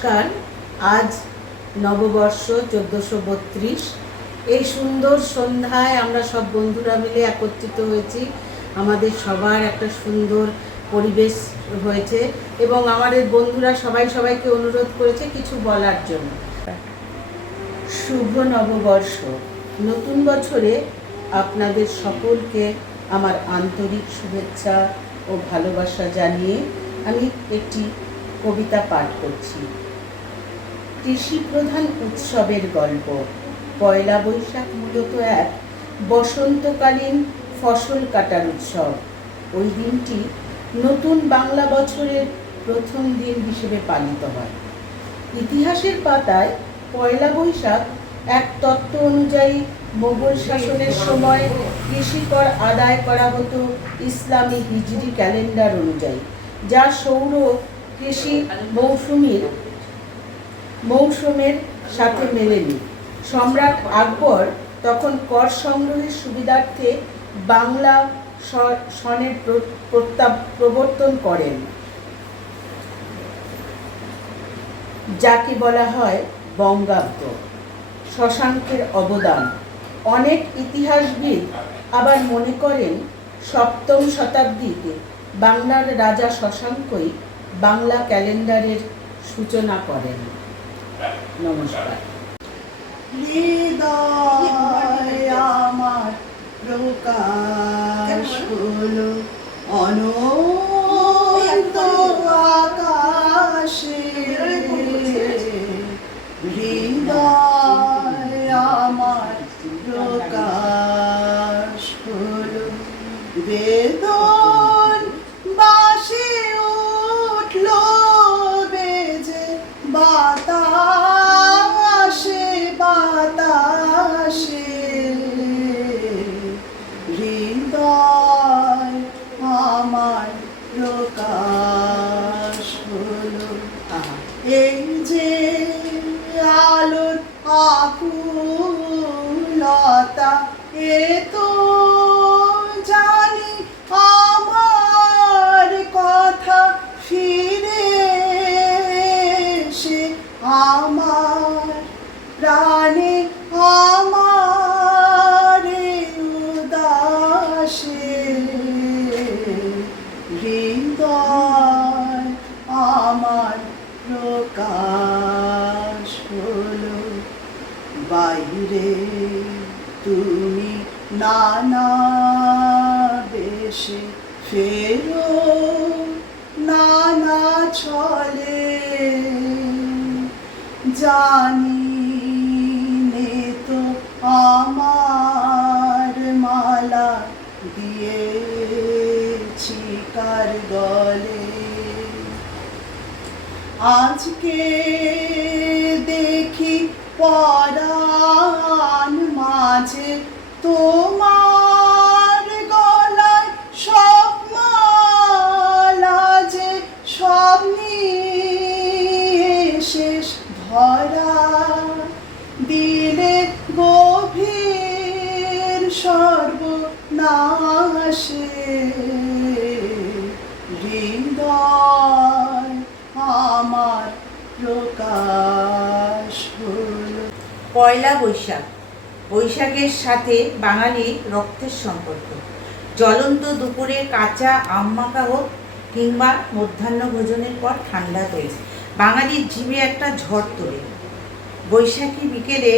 নমস্কার। আজ নববর্ষ 1432। এই সুন্দর সন্ধ্যায় আমরা সব বন্ধুরা মিলে একত্রিত হয়েছি। আমাদের সবার একটা সুন্দর পরিবেশ হয়েছে এবং আমাদের বন্ধুরা সবাইকে অনুরোধ করেছে কিছু বলার জন্য। শুভ নববর্ষ, নতুন বছরে আপনাদের সকলকে আমার আন্তরিক শুভেচ্ছা ও ভালোবাসা জানিয়ে আমি একটি কবিতা পাঠ করছি। কৃষি প্রধান উৎসবের গল্প। পয়লা বৈশাখ মূলত এক বসন্তকালীন ফসল কাটার উৎসব। ওই দিনটি নতুন বাংলা বছরের প্রথম দিন হিসেবে পালিত হয়। ইতিহাসের পাতায় পয়লা বৈশাখ এক তত্ত্ব অনুযায়ী মোগল শাসনের সময় কৃষিকর আদায় করা হতো ইসলামী হিজরি ক্যালেন্ডার অনুযায়ী, যা সৌর কৃষি মৌসুমের সাথে মেলেনি। সম্রাট আকবর তখন কর সংগ্রহের সুবিধার্থে বাংলা সনের প্রবর্তন করেন, যাকে বলা হয় বঙ্গাব্দ। শশাঙ্কের অবদান। অনেক ইতিহাসবিদ আবার মনে করেন 7ম শতাব্দীতে বাংলার রাজা শশাঙ্কই বাংলা ক্যালেন্ডারের সূচনা করেন। নমস্কার। হৃদয় আমার প্রকাশ হলো অনন্ত আকাশে, হৃদয় আমার প্রকাশ হলো বেদন বাসে উঠলো বেজে বাতাসে বাতাসে, হৃদয় আমার প্রকাশ হলো। এই যে আলোর আকুলতা, এ তো জানি আমার কথা ফিরে এসে আমার প্রাণে আমার উদাসে, হৃদয় আমার প্রকাশ হলো। বাইরে তুমি নানা বেশে ফেরো নানা ছলে, জানি নে তো আমার মালা দিয়েছি কার গলে। আজকে দেখি পরাণ মাঝে তোমার গলায় সব মালা, যে সব নিয়ে শেষ ধরা দিলে গভীর সর্বনাশে, হৃদয় আমার প্রকাশ হলো। পয়লা বৈশাখ। বৈশাখের সাথে বাঙালির রক্তের সম্পর্ক। জ্বলন্ত দুপুরে কাঁচা আম মাখা হোক কিংবা মধ্যাহ্ন ভোজনের পর ঠান্ডা তেজ, বাঙালির জিভে একটা ঝড় তোলে। বৈশাখী বিকেলে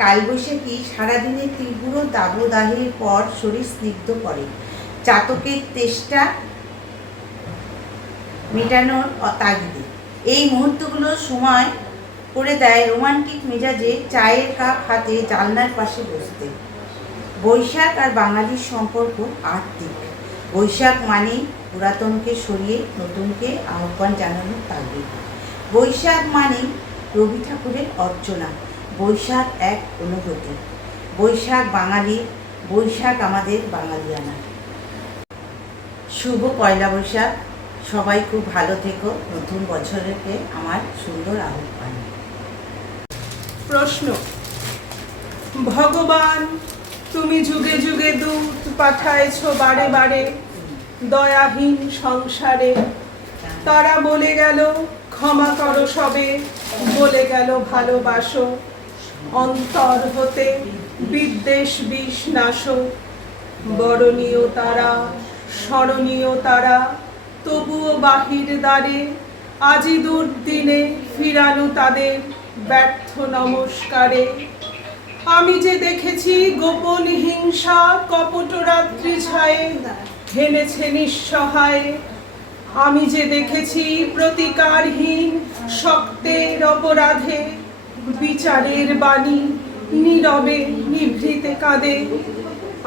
কালবৈশাখী সারাদিনের তীব্র দাবদাহের পর শরীর স্নিগ্ধ করে, চাতকের তেষ্টা মেটানোর তাগিদে। এই মুহূর্তগুলো সময় করে দেয় রোমান্টিক মেজাজে চায়ের কাপ হাতে জানলার পাশে বসতে। বৈশাখ আর বাঙালির সম্পর্ক আত্মিক। বৈশাখ মানেই পুরাতনকে সরিয়ে নতুনকে আহ্বান জানানোর তাগিদ। বৈশাখ মানেই রবি ঠাকুরের অর্চনা। বৈশাখ এক অনুভূতি। বৈশাখ বাঙালি, বৈশাখ আমাদের বাঙালিয়ানা। শুভ পয়লা বৈশাখ। সবাই খুব ভালো থেকো। নতুন বছরকে আমার সুন্দর আহ্বান। প্রশ্ন: ভগবান, তুমি যুগে যুগে দূত পাঠাইছ বারে বারে দয়াহীন সংসারে, তারা বলে গেল ক্ষমা করো সবে বলে গেল ভালোবাসো, অন্তর হতে বিদ্বেষ বিষ নাশো। বরণীয় তারা স্মরণীয় তারা, তবুও বাহির দ্বারে আজি দুর্দিনে ফিরানো তাদের ব্যর্থ নমস্কারে। আমি যে দেখেছি গোপন হিংসা কপট রাত্রি ছায়ে হেনেছে নিঃসহায়। আমি যে দেখেছি প্রতিকারহীন শক্তের অপরাধে বিচারের বাণী নীরবে নিভৃতে কাঁদে।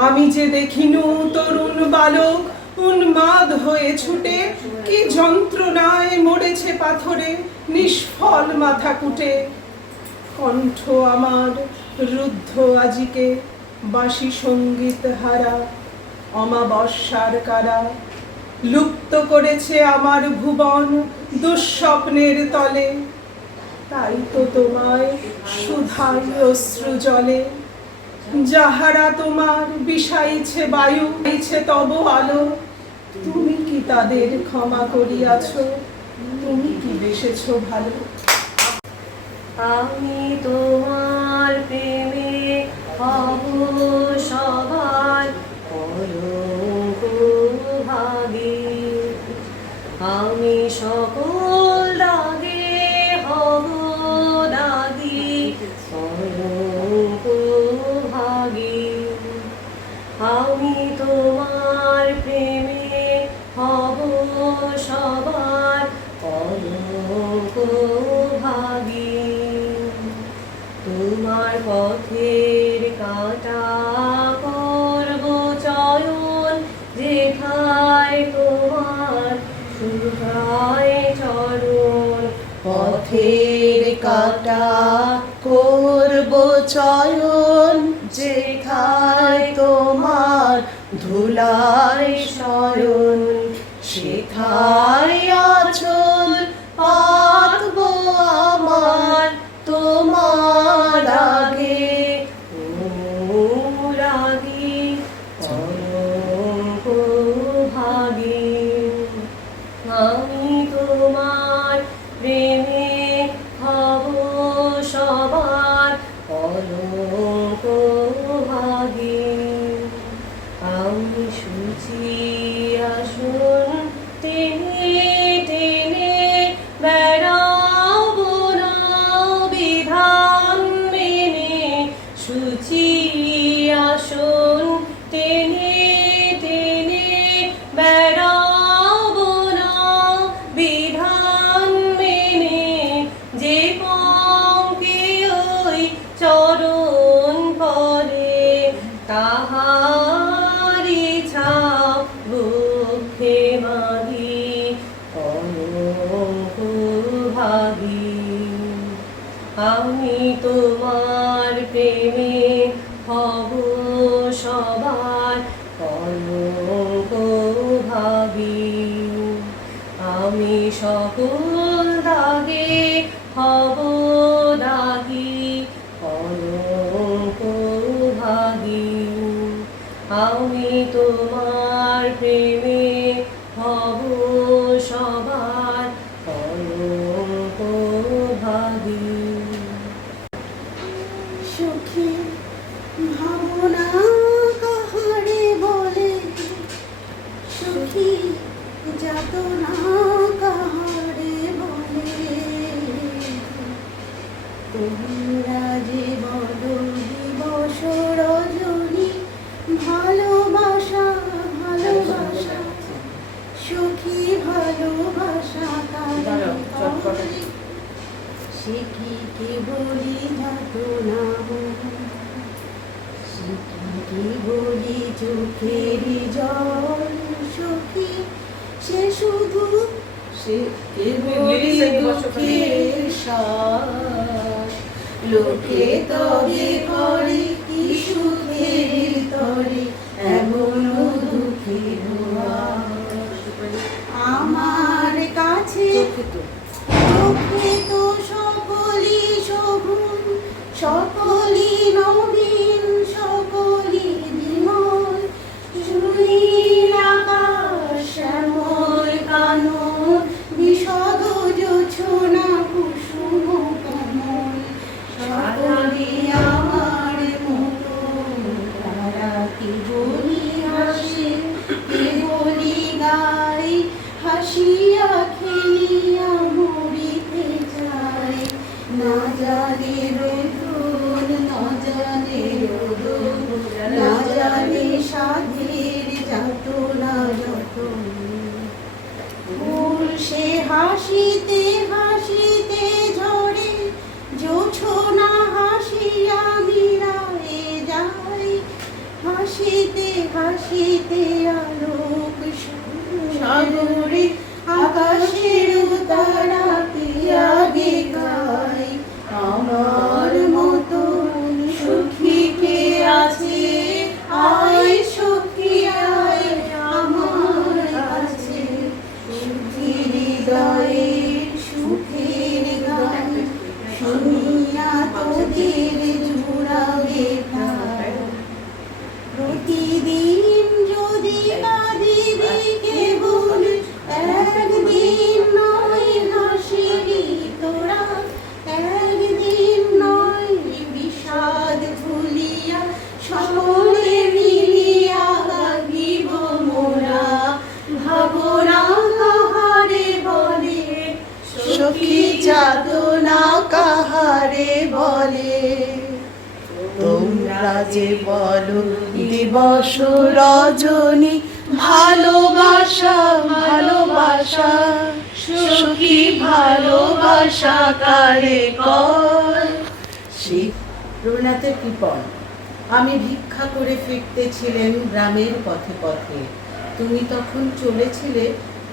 আমি যে দেখিনু তরুণ বালক উন্মাদ হয়ে ছুটে কি যন্ত্রণায় মরেছে পাথরে নিষ্ফল মাথা কুটে। কণ্ঠ আমার রুদ্ধ আজিকে বাঁশি সঙ্গীত হারা, অমাবস্যার কারা লুপ্ত করেছে আমার ভুবন দুঃস্বপ্নের তলে। তাই তো তোমায় সুধাই অশ্রু জলে, যাহারা তোমার বিষাইছে বায়ু ইছে তব আলো। তুমি কি তাদের ক্ষমা করিয়াছ, তুমি কি বেসেছ ভালো। আমি তোমার প্রেমে হব সবার কলঙ্ক ভাগী। আমি সকল দাগে হব দাগী কলঙ্ক ভাগী। আমি তোমার প্রেমে হব সবার কলঙ্ক ভাগী। তোমার পথের কাঁটা করব চয়ন, যেথায় তোমার শুকায় চরণ। পথের কাটা করব চয়ন, যেথায় তোমার ধুলায় শরণ। সেথায় আঁচল পাতব আমার তোমার আগে। রাগী কলঙ্ক ভাগী। আমি তোমার প্রেমে হব সবার কলঙ্ক ভাগী। আমি সুচি আসন টেনে টেনে বেড়াবো না বিধান মেনে। সুচি আসন টেনে টেনে বেড়াবো না বিধান মেনে। যে পঙ্কে ওই চরণ পরে তাহারি ছাপ বুকে মাগি কলঙ্ক ভাগী। আমি তোমার প্রেমে হব সবার কলঙ্ক ভাগী। আমি সকল দাগে হব দাগী কলঙ্ক ভাগী। আমি তোমার প্রেমে হব সবার কলঙ্ক ভাগী। সুখী ভাবনা কাহারে বলে, সুখী যাতনা কাহারে বলে। তোমরা যে বলো দিবস রজনী, ভালোবাসা ভালোবাসা সুখী ভালোবাসা কারে করে। সে কি বলি যাতনা, সে কি বলি চোখের জল। সখী সে শুধু সে বলি দুঃখের শ্বাস। লোকে তবে করে কি সুখের তরে এমন দুঃখের আশ। আমার কাছে চোখে তো সকলি শোভন, সকলি নবীন, সকলি বিমল। সুনীল আকাশ শ্যামল কানন বিশদ জোছনা। না জানে রোদন, না জানে রোদন, না জানে সাধের যাতনা যতন। ফুল সে হাসিতে হাসিতে ঝরে, জোছনা হাসিয়া মিলায়ে যায়, হাসিতে হাসিতে আলোক সাগরে আকাশের তারা আগে গায়। আমার মতো সুখী কে আছে, আয় সখী আয় আমার কাছে, সুখী হৃদয়ে সুখের গান শুনিয়া তোদের জুড়াবে প্রাণ। প্রতিদিন যদি কাঁদিবি কেবল, একদিন নয় হাসিবি তোরা, একদিন নয় বিষাদ ভুলিয়া সকলে মিলিয়া গাহিব মোরা। ভাবনা কাহারে বলে, সখী যাতনা কাহারে বলে। তোমরা যে বলো দিবস রজনী, ভালোবাসা ভালোবাসা, সখী ভালোবাসা কারে কয়। রবীন্দ্রনাথের কৃপণ। আমি ভিক্ষা করে ফিরতেছিলেন গ্রামের পথে পথে, তুমি তখন চলেছিলে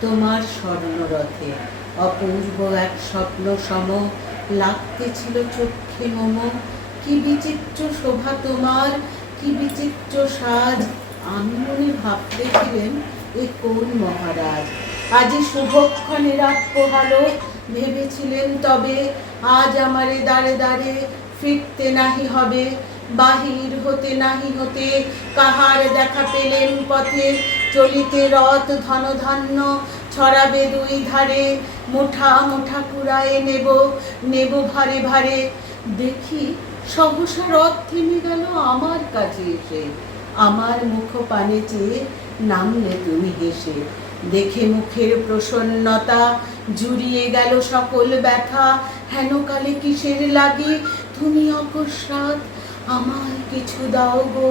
তোমার স্বর্ণরথে। অপূর্ব এক স্বপ্ন সম লাগতেছিল চক্ষে মম, কি বিচিত্র শোভা তোমার, কি বিচিত্র সাজ। আমি মনে ভাবতেছিলেন এ কোন মহারাজ। আজি শুভক্ষণে রাত পোহালো, ভেবেছিলেন তবে আজ আমারে দাঁড়ে দাঁড়ে ফিরতে নাহি হবে, বাহির হতে নাহি হতে কাহার দেখা পেলেন পথে। চলিতে রথ ধনধান্য ছড়াবে দুই ধারে, মুঠা মুঠা কুড়ায়ে নেব নেব ভারে ভারে। দেখি সহসা রথ থেমে গেল আমার কাছে এসে, আমার মুখ পানে চেয়ে নামলে তুমি হেসে। দেখে মুখের প্রসন্নতা জুড়িয়ে গেল সকল ব্যথা, হেন কালে কিসের লাগি তুমি অকস্মাৎ আমায় কিছু দাও গো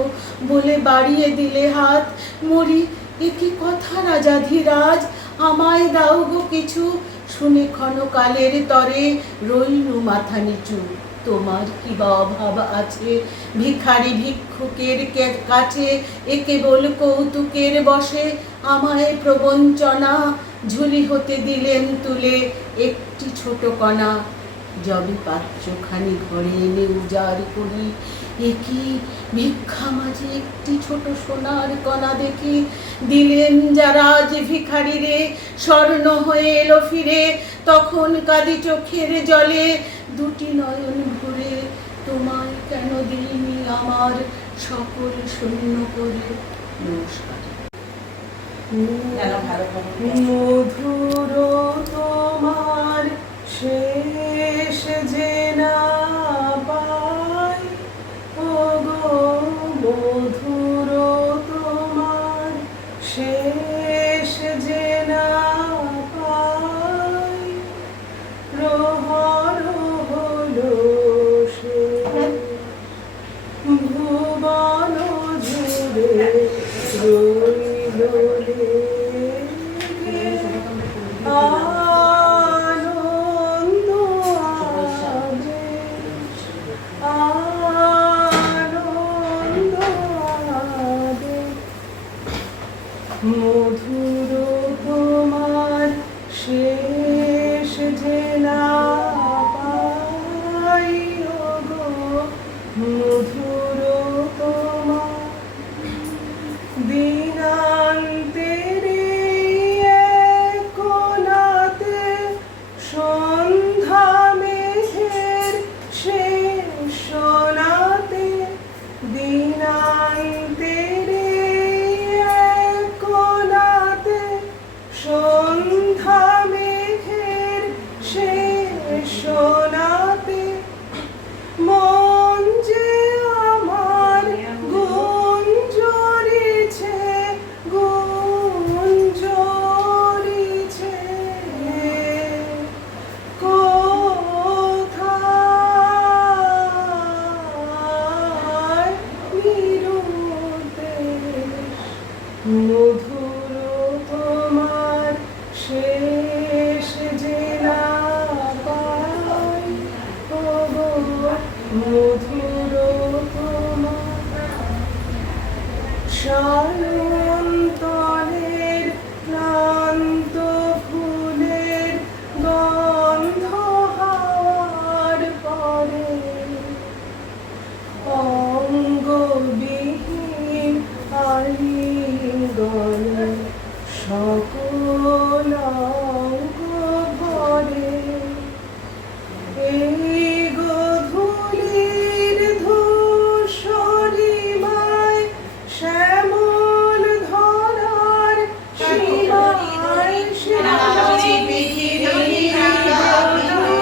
বলে বাড়িয়ে দিলে হাত। মরি এ কি কথা রাজাধিরাজ, আমায় দাও গো কিছু। শুনে ক্ষণকালের তরে রইনু মাথা নিচু। তোমার কি বা অভাব আছে ভিখারি ভিক্ষুকের কাছে, এ কেবল কৌতুকের বসে আমায় প্রবঞ্চনা। ঝুলি হতে দিলেন তুলে একটি ছোট কণা, যবে পাত্রখানি ঘরে এনে উজাড় করি, একই ভিক্ষা মাঝে একটি ছোট সোনার কণা দেখি। দিলেন যারা আজ ভিখারি রে, স্বর্ণ হয়ে এলো ফিরে। তখন কাঁদি চোখের জলে দুটি নয়ন ভরে, তোমায় কেন দিইনি আমার সকল শূন্য করে। নমস্কার। মধুর তোমার শেষ যে না পাই, ও গো মধুর তোমার শেষ যে না পাই, প্রহর হলো সে ভুবন জুড়ে রইল রে আনন্দ মধুর সায়ন্তনের ক্লান্ত ফুলের গন্ধ হাওয়ার পরে অঙ্গবিহীন আলিঙ্গনে সকল অঙ্গ ভরে এই গধূলির ধূসরিমায় শ্যামল ধরার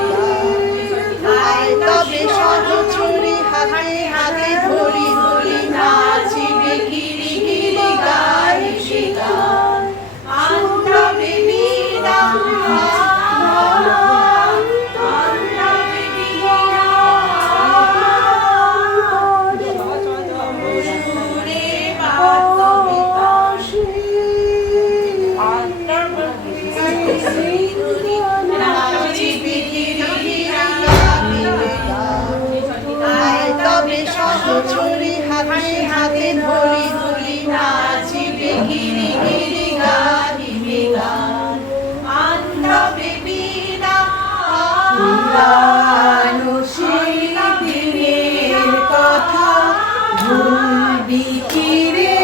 সীমায় তবে সহচরী হাতে হাতে ধরি ধরি নাচিবে গিরি গিরি গাইবে গান আনবে বীণা আনবে বীণা সুরে বাতবে নাচিবে গিরি গিরি গাইবে গান তবে সহচরী হাতে হাতে ধরি ধরি নাচিবে গিরি গিরি গাইবে গান আনবে বীণা পুরানো সেই দিনের কথা ভুলবি কি রে?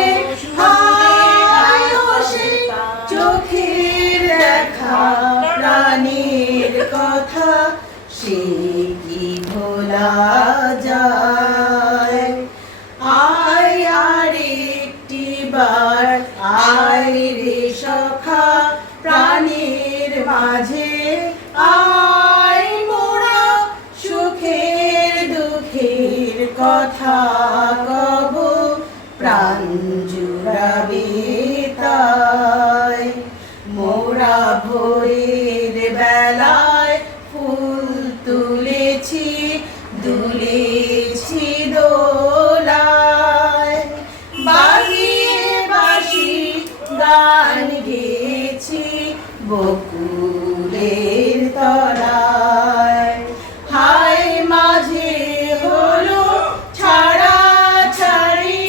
হায় ও সে চোখের দেখা প্রাণের কথা, সে কি ভোলা যায়? আয় আর একটি বার আয় রে সখা প্রাণের মাঝে আয়, মোরা সুখের দুঃখের কথা কব প্রাণ জুড়াবে তাই। মোরা ভোরের বেলায় ফুল তুলেছি দুলেছি দোলায়, বাজিয়ে বাঁশি গান গেয়েছি বকুলের তলায়। হায় মাঝে হলো ছাড়া ছাড়ি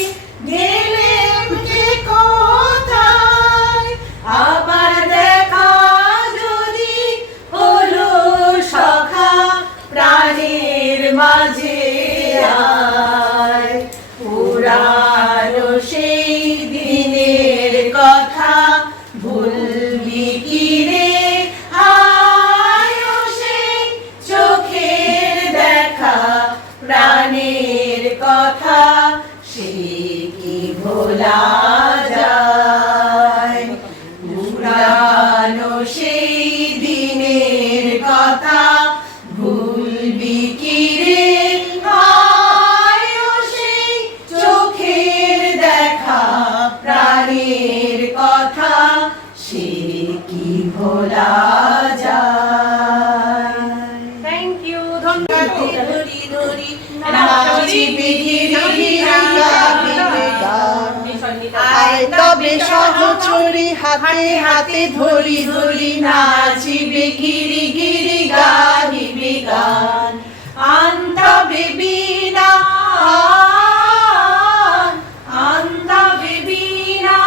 গেলেম যে কোথায়, আবার দেখা যদি হলো সখা প্রাণের মাঝে আয়। পুরানো সেই দিনের কথা ভুলবি কি রে? হায় ও সেই চোখের দেখা প্রাণের কথা, সে কি ভোলা যায়? পুরানো সেই দিনের কথা ভুলবি কি রে? হায় ও সেই চোখের দেখা প্রাণের কথা, সে কি ভোলা যায়? থ্যাংক ইউ, ধন্যবাদ। ধরি ধরি নাচিবে গিরি গিরি গাইবে গান আয় তবে সহচরী হাতে হাতে ধরি ধরি নাচিবে গিরি গিরি গাইবে গান আনবে বীণা আনবে বীণা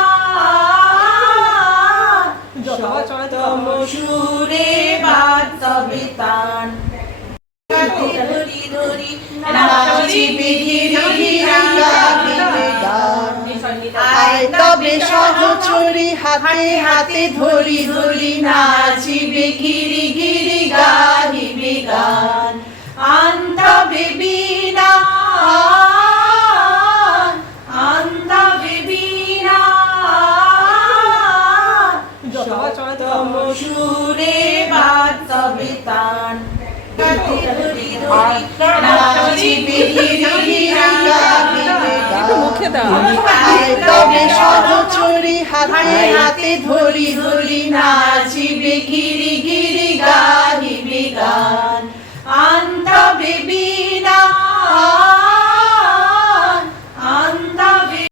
সপ্তম সুরে বাজবে তান ধরি ধরি নাচিবে গিরি গিরি গাইবে গান আয় তবে সহচরী হাতে হাতে ধরি ধরি নাচিবে গিরি গিরি গাইবে গান আনবে বীণা আনবে বীণা সপ্তম সুরে বাজবে তান ধরি ধরি নাচিবে গিরি গিরি গাইবে গান আয় তবে সহচরী হাতে হাতে ধরি ধরি নাচিবে গিরি গিরি গাইবে গান আনবে বীণা